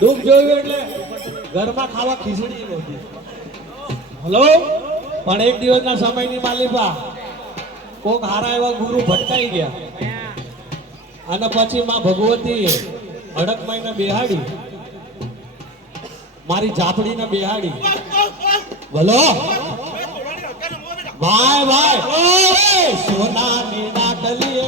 દુઃખ જોયું એટલે ઘરમાં ખાવા ખીચડી નહોતી. હલો, પણ એક દિવસના સમયની માલિકા કોક હારા એવા ગુરુ ભટકાઈ ગયા અને પછી માં ભગવતી અડકમાઈને બેહાડી, મારી ઝાપડીને બેહાડી. બોલો ભાઈ ભાઈ, સોનાની ડાકલીએ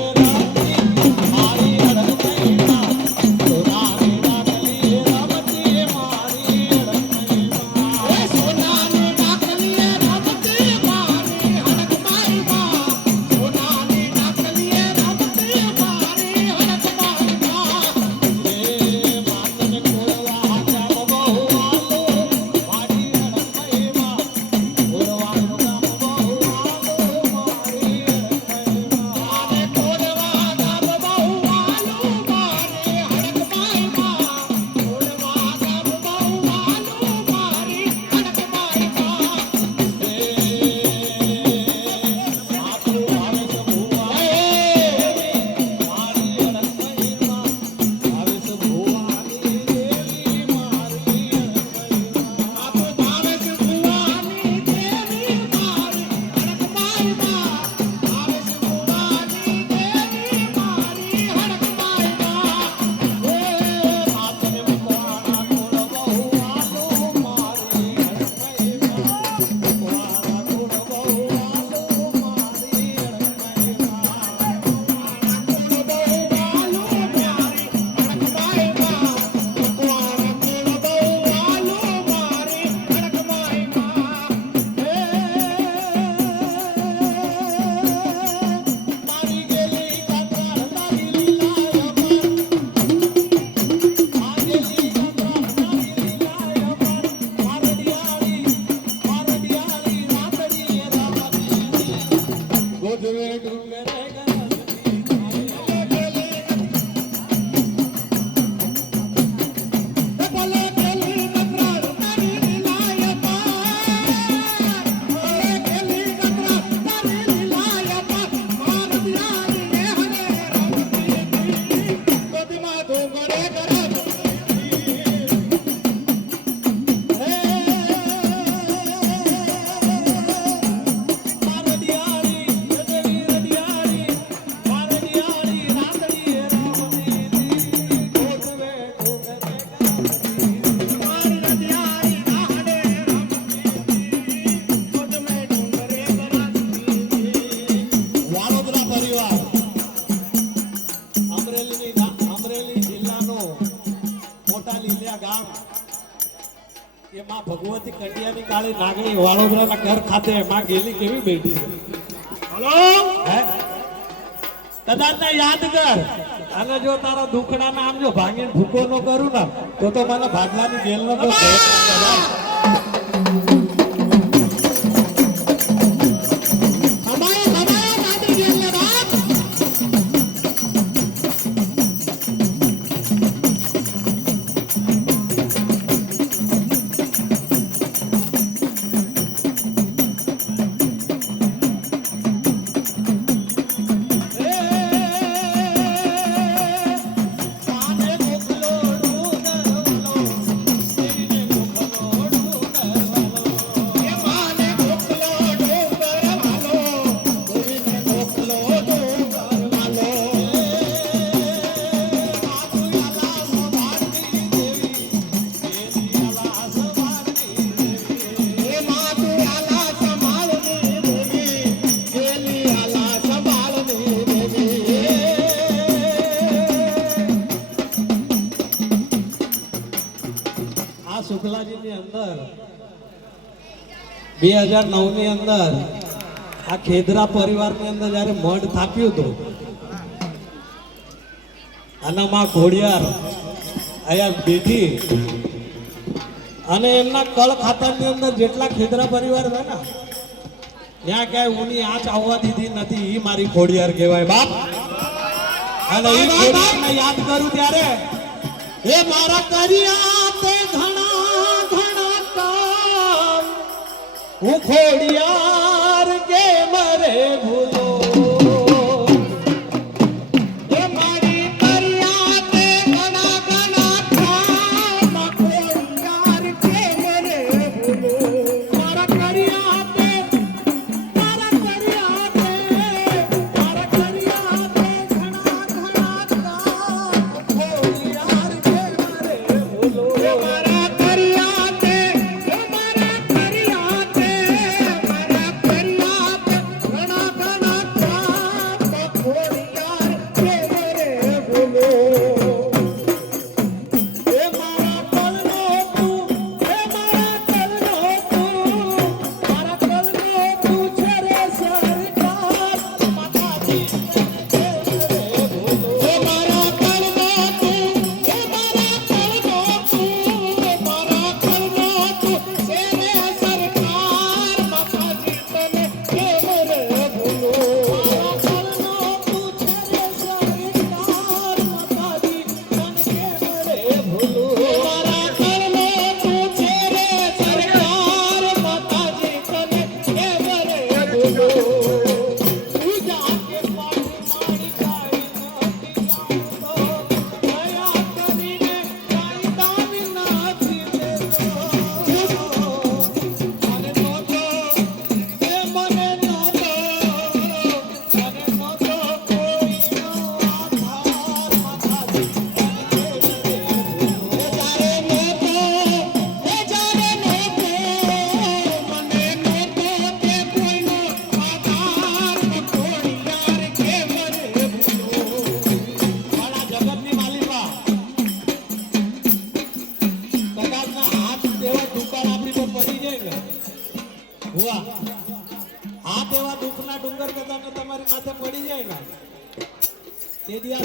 ભગવતી કટિયાની કાળી નાગણી વાળોદરાના ઘર ખાતે માં ગેલી કેવી બેઠી છે. હલો હે, કદાચ યાદ કર, અને જો તારા દુખડા નામ જો ભાંગીને ભૂકો નો કરું ને તો મને ભાગલાની ગેલ નો અંબાજીની અંદર 2009 ની અંદર આ ખેદરા પરિવારની અંદર જ્યારે મઢ થાપ્યું હતું અને માં ઘોડિયાર અહીંયા બેઠી અને એમના કળ ખાતાની અંદર જેટલા ખેદરા પરિવાર છે ને ત્યાં ક્યાંય ઊની આંચ આવવા દીધી નથી. ઈ મારી ઘોડિયાર કહેવાય બાપ. અને ઈ ઘોડિયારને યાદ કરું ત્યારે એ મારા કર્યા તે ઘણા ઘણા કામ હું ઘોડિયાર કે મરે ભૂલો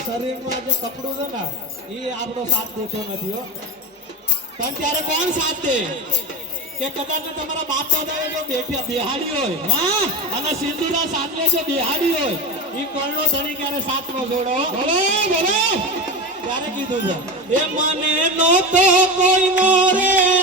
શરીરમાં જે કપડું છે ને એ આપણો સાથ દેતો નથી હો. પણ ત્યારે કોણ સાથ દે કે કદાચ તમારા બાપ દાદા જો બેહાડી હોય અને સિંદુરા સાથે જો બેહાડી હોય એ કોણનો ધણી ક્યારે સાથ નો જોડો બોલો બોલો ત્યારે કીધું છે એ મને નહોતો કોઈ નો રે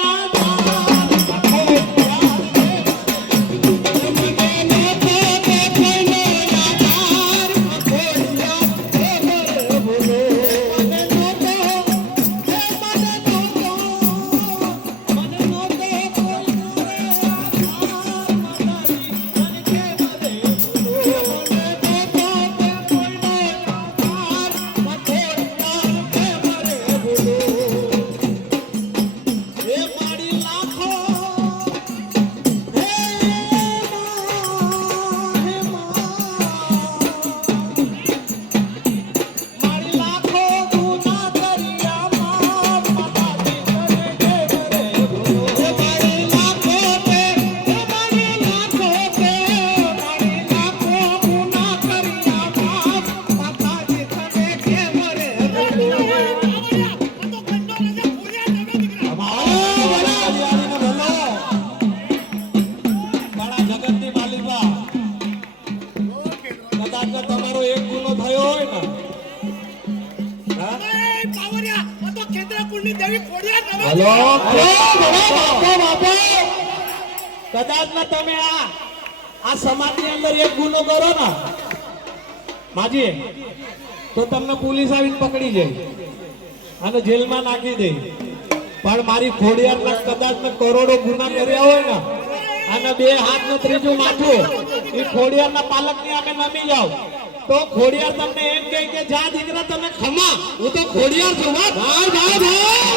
કદાચ ના તમે આ સમાજની અંદર એક ગુનો કરો ને માજી તો તમને પોલીસ આવીને પકડી જાય અને જેલમાં નાખી દે. પણ મારી ઘોડિયારના કદાચ ને કરોડો ગુના કર્યા હોય ને અને બે હાથ ને ત્રીજું માથું એ ઘોડિયારના પાલકની અમે નમી જાવ તો ઘોડિયાર તમને એમ કહે કે જા દીકરા તમે ખમા હું તો ઘોડિયાર છું. મારી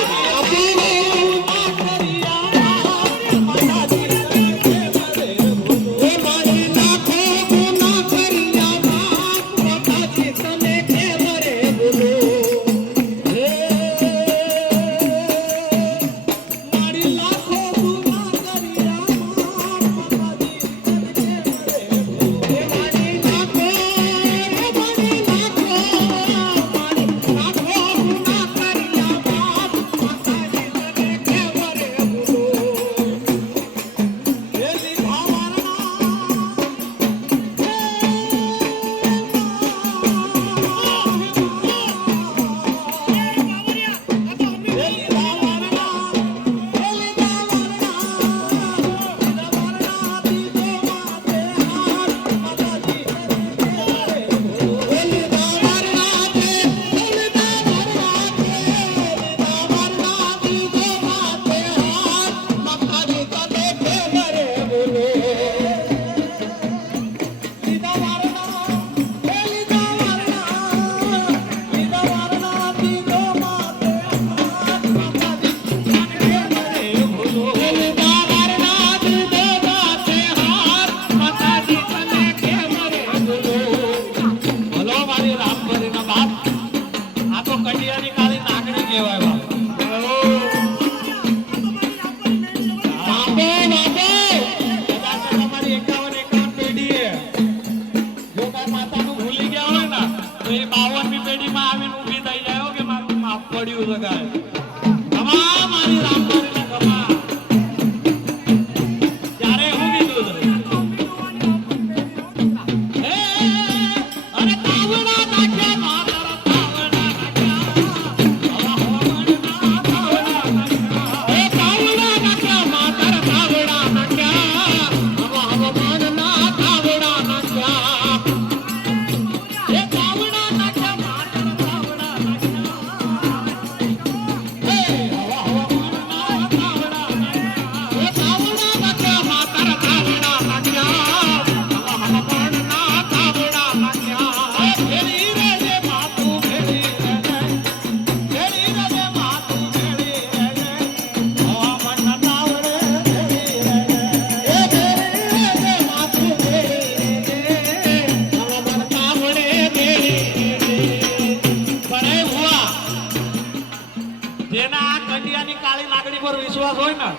ને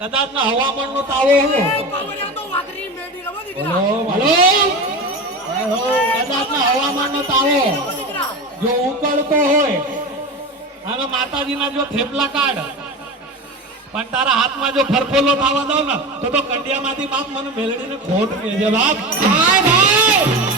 કદાચ ના હવામાન નો તાવો હું કદાચ ના હવામાન નો તાવો જો ઉકળતો હોય અને માતાજીના જો થેપલા કાઢ પણ તારા હાથમાં જો ફરફોલો થવા દો ને તો કંડિયામાંથી બાપ મને મેલડીને ખોટ કહેજે બાપ. ભાઈ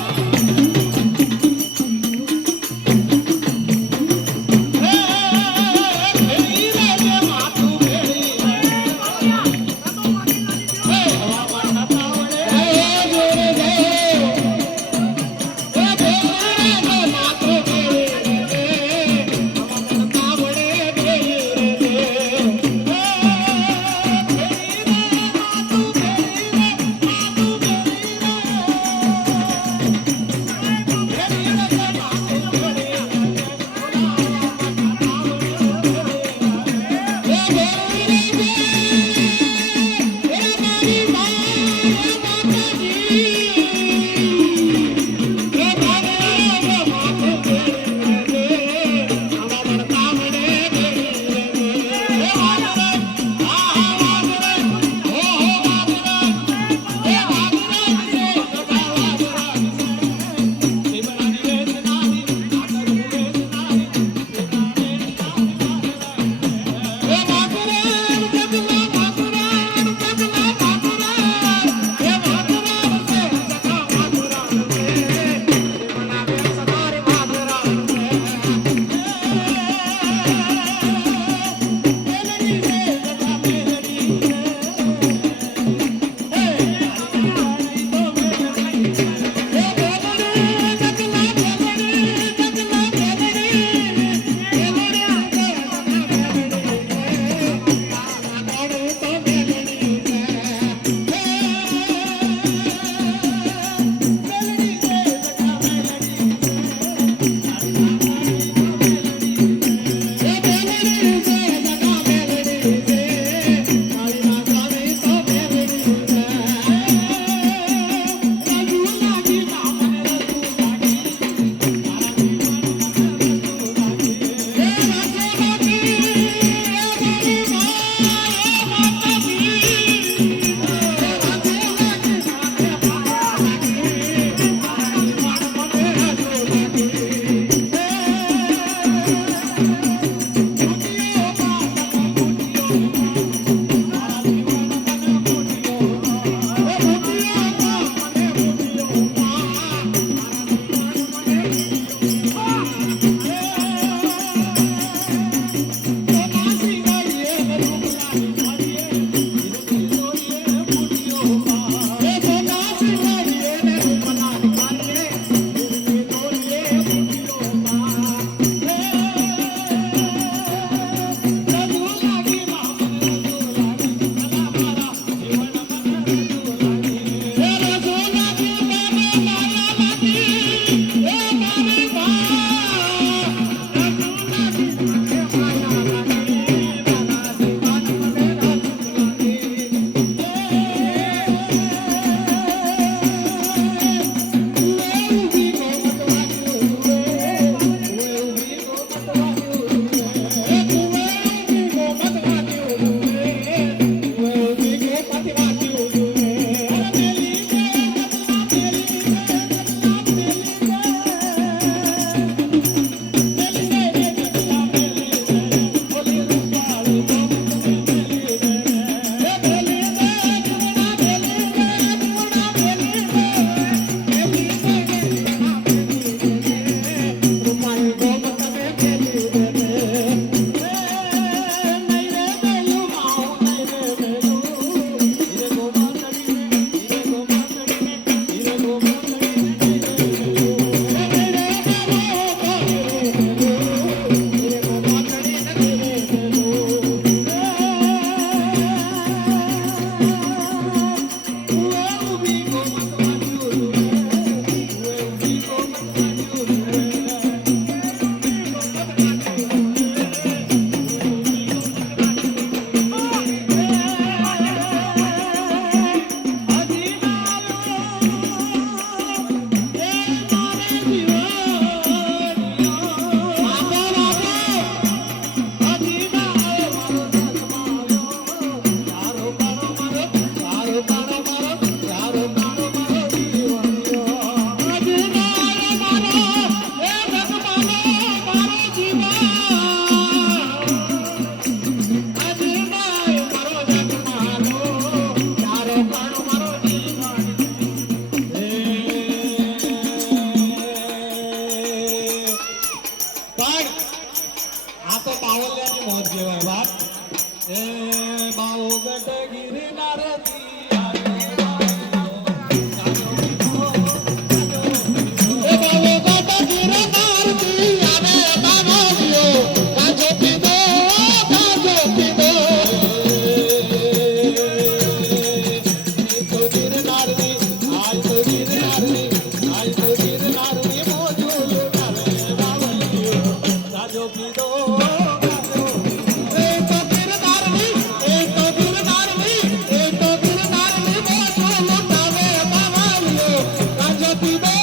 પીધો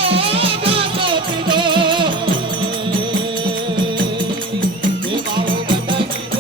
ગાજો પીધો એ બાવો ગંડકી દે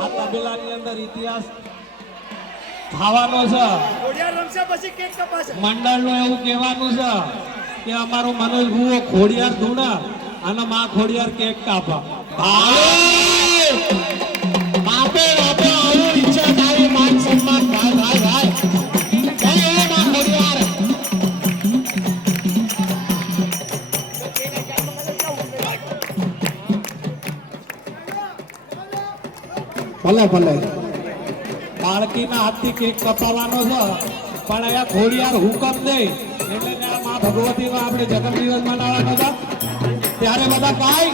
આ તબેલાની અંદર ઇતિહાસ થવાનો છે. મંડળનું એવું કહેવાનું છે કે અમારો મનોજ ભુવો ખોડિયાર ધૂણા અને માં ખોડિયાર કેક કાપા. બાપે બાપે આવું ઈચ્છા થાય માન સન્માન ભાઈ ભાઈ ભાઈ જય હો માં ખોડિયાર. ભલે ભલે બાળકીના હાથથી કેક કપાવવાનો છે પણ અહીંયા ખોડિયાર હુકમ દે એટલે ત્યાં માં ભગવતીનો આપણે જન્મ દિવસ મનાવવાનો હતા ત્યારે બધા કાંઈ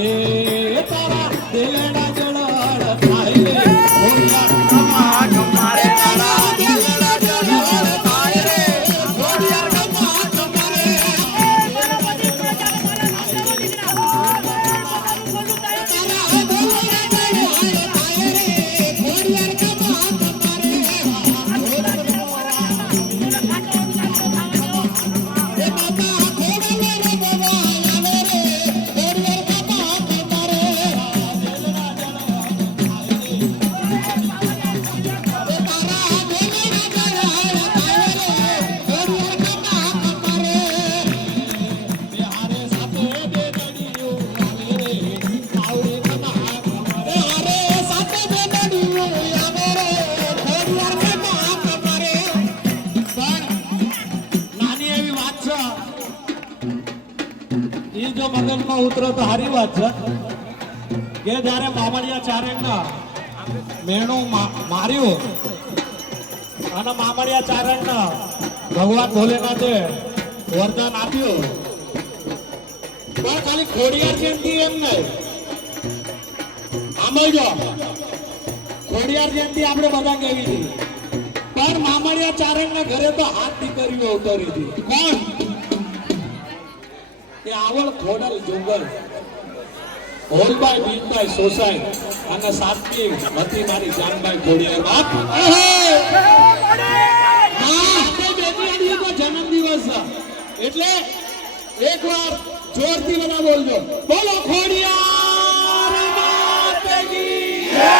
એ તારા દેલેડા જળળ થાય રે ખોડિયાર કમા કમારે તારા દેલેડા જળળ થાય રે ખોડિયાર કમા કમારે જો મગજમાં ઉતરો તો સારી વાત છે કે જયારે મામડિયા ચારણના મેણું માર્યું અને મામડિયા ચારણના ભગવાન ભોલેનાથે વરદાન આપ્યું પણ ખાલી ખોડિયાર જયંતિ એમ નહીં સાંભળજો ખોડિયાર જયંતિ આપણે બધા કેવી હતી પણ મામડિયા ચારણના ઘરે તો હાથ દીકરીઓ ઉતરી હતી. કોણ? એ આવડ ખોડલ જુગલ હોલભાઈ બીજભાઈ સોસાઈ અને સાતમી હતી મારી જાનભાઈ ખોડિયાર બાપ. એટલે એકવાર જોરથી બધા બોલજો. બોલો ખોડિયાર માત કી જય.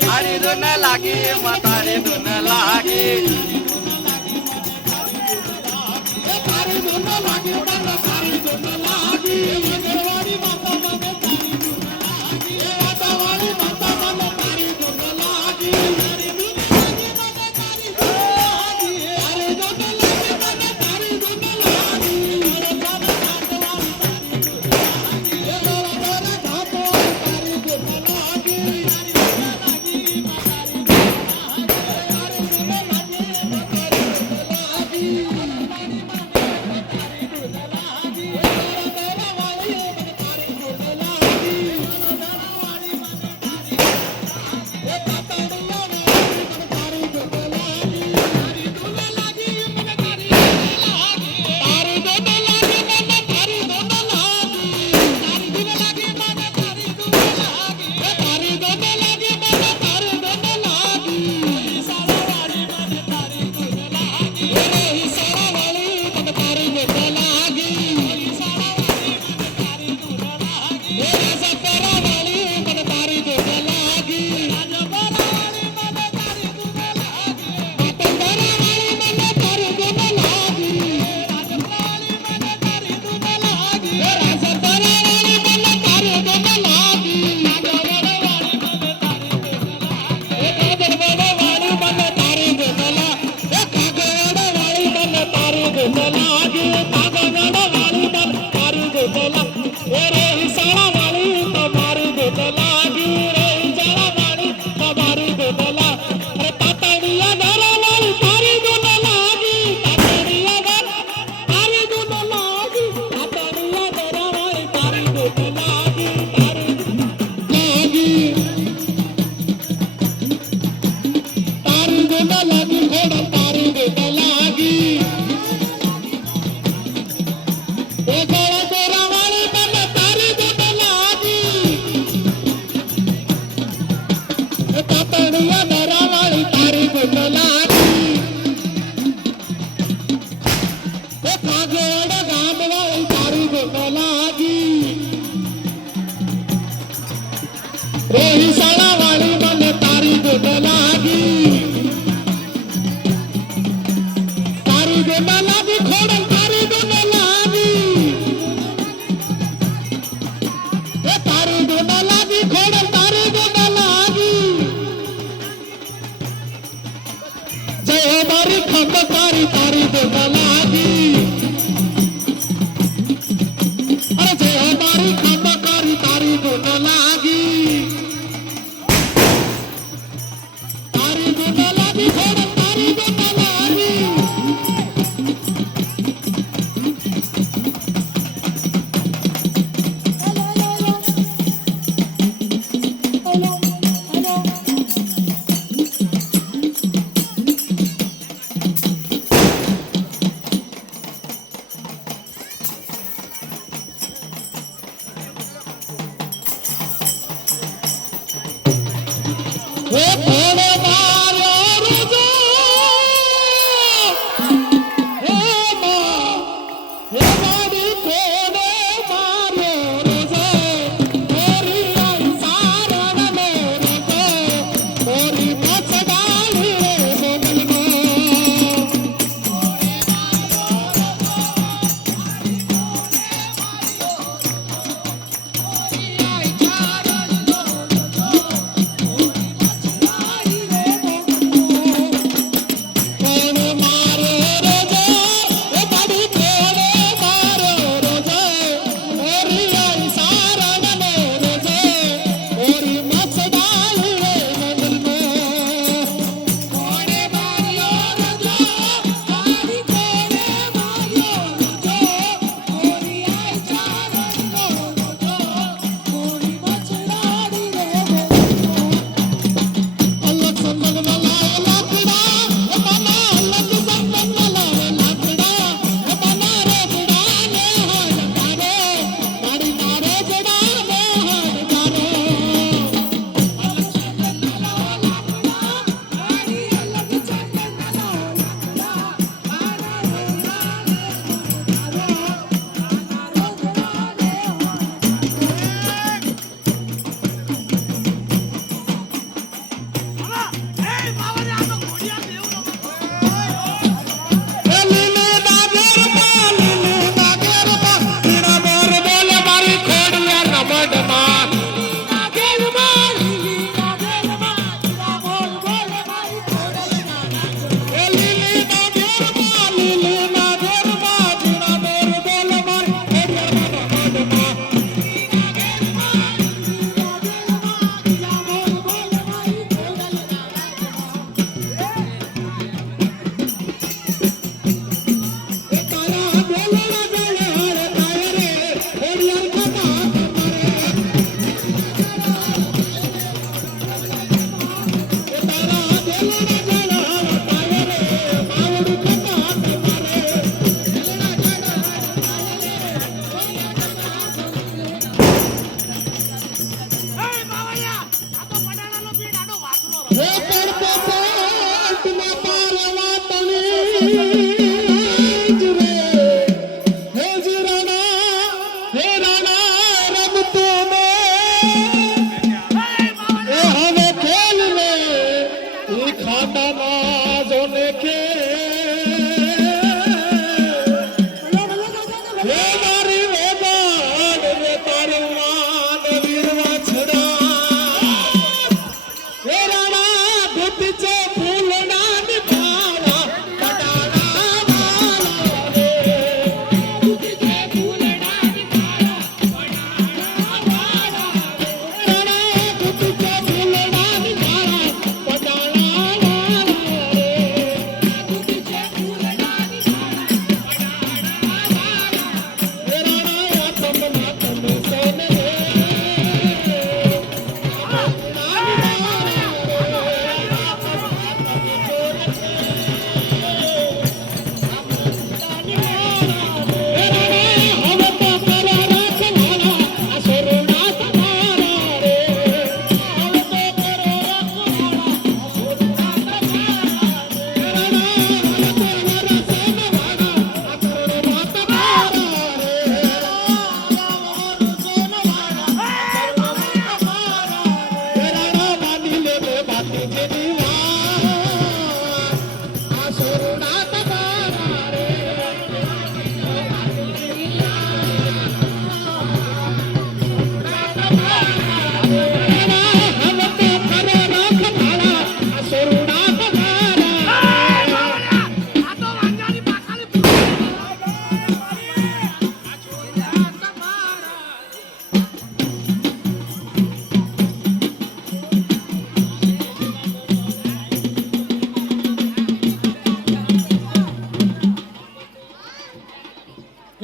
તારી ધૂન લાગી માં તારી ધૂન લાગી તારી ધૂન લાગી તારી ધૂન લાગી મગરવાડી માતા મને તારી ધૂન લાગી વાતાવાળી માતા મને તારી ધૂન લાગી તારી ધૂન લાગી મને તારી ધૂન લાગી તારી ધૂન લાગી મને તારી ધૂન લાગી અરે બાબા ઘાટવાળી તારી ધૂન લાગી તારી ધૂન લાગી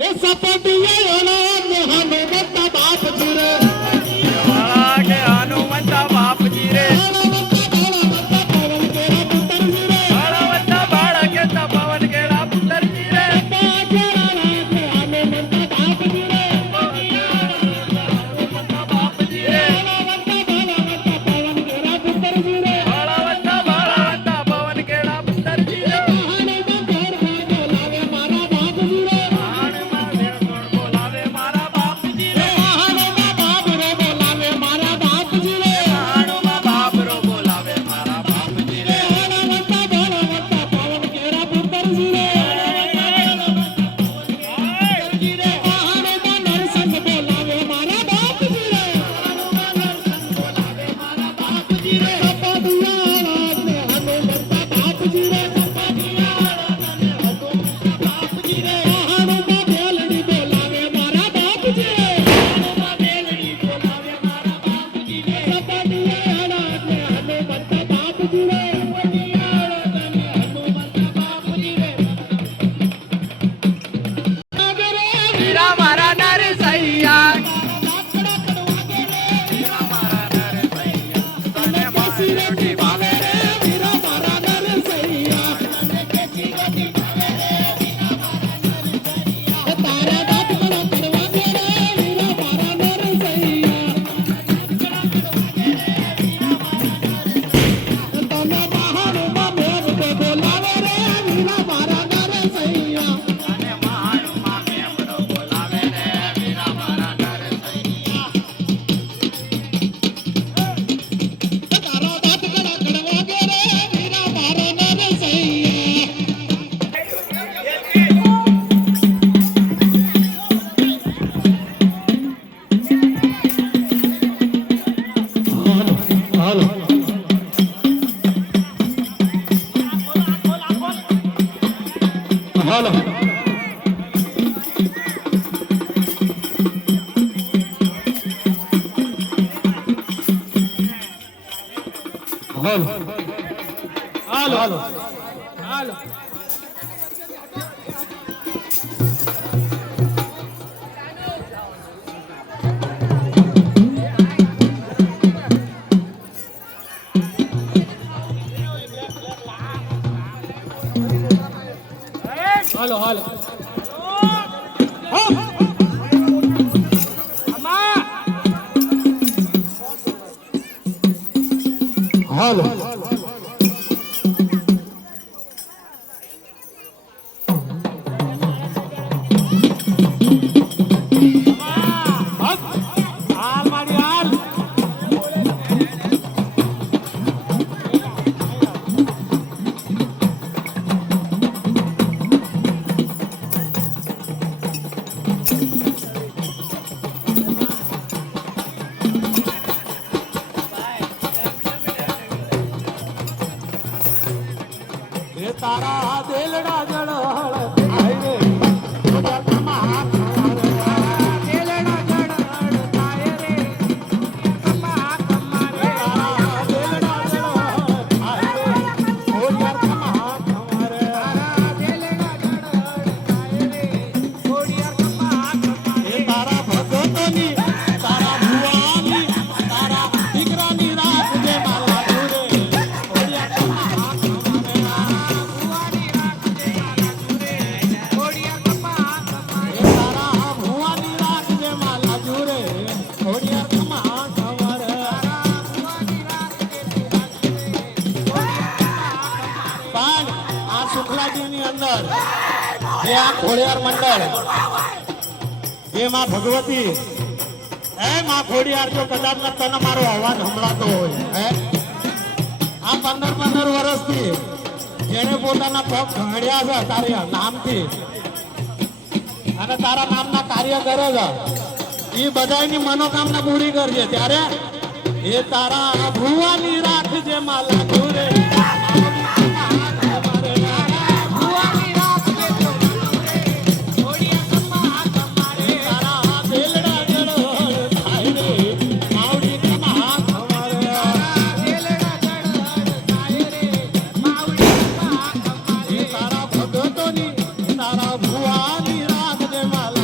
એ સપટિયા હનુમંત બાપજી રે વાળા કે હનુમંતા બાપજી રે બાળા કે પવન કેળા પુત્રજી રે બાપજી રે બાળા પવન કેળા પુત્રજી રે બોલાવે મારા બાપજી રે બાબરો બોલાવે મારા બાપજી રે વીરા મારા નરસૈયા વીરા મારા નરસૈયા તને મારી રોટી ભાવે રે વીરા મારા નરસૈયા તને મહાણમાં મેમડો બોલાવે રે વીરા મારા નરસૈયા હાલો હાલો હાલો હાલો હાલો હાલો હાલો હાલ મારી હાલ એ તારા દેલડા જળ આય રે દેલડા જળ આય રે કમા કમારે દેલડા જળ આય રે ઓડિયાર કમા કમારે દેલડા જળ આય રે ઓડિયાર કમા કમારે એ તારા ભગતની તારા ભુવાની તારા દીકરાની રાત જે માલા દુરે ઓડિયાર કમા જે આ ખોડિયાર મંડળ જે માં ભગવતી હે માં ખોડિયાર જો કદાચ તને મારો અવાજ સંભળાતો હોય હે આ 15 વર્ષથી જેને પોતાના પગ ઘડ્યા છે તારા નામથી અને તારા નામના કાર્ય કરે છે એ બધાની મનોકામના પૂરી કરજે ત્યારે એ તારા ભુવાની રાખજે માલા ઘુરે તારા ભગતોની તારા ભુવાની રાખજે માલા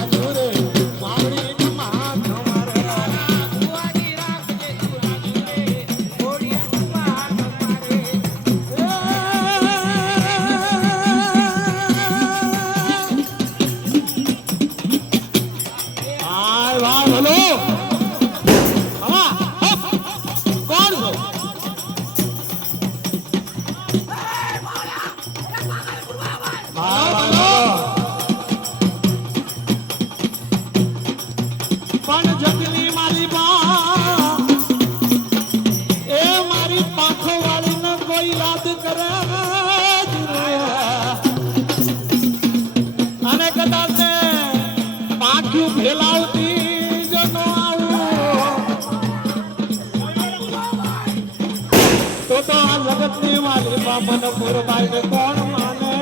મન પુરબાઈ કોણ માને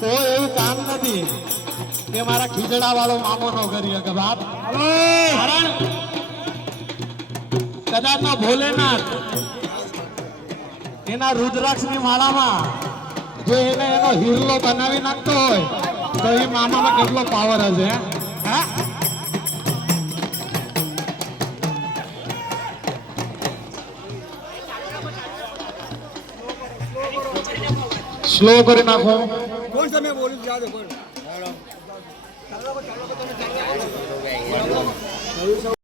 કોઈ એવું કામ નથી કે મારા ખીજડા વાળો મામો નો કરી શકે બાપ. કારણ કદાચ નો ભોલેનાથ એના રુદ્રાક્ષ ની માળામાં જો એને એનો હીરો બનાવી નાખતો હોય તો એ મામામાં કેટલો પાવર હશે. હા સ્લો કરી નાખો. कौन सा मैं बोलूं याद है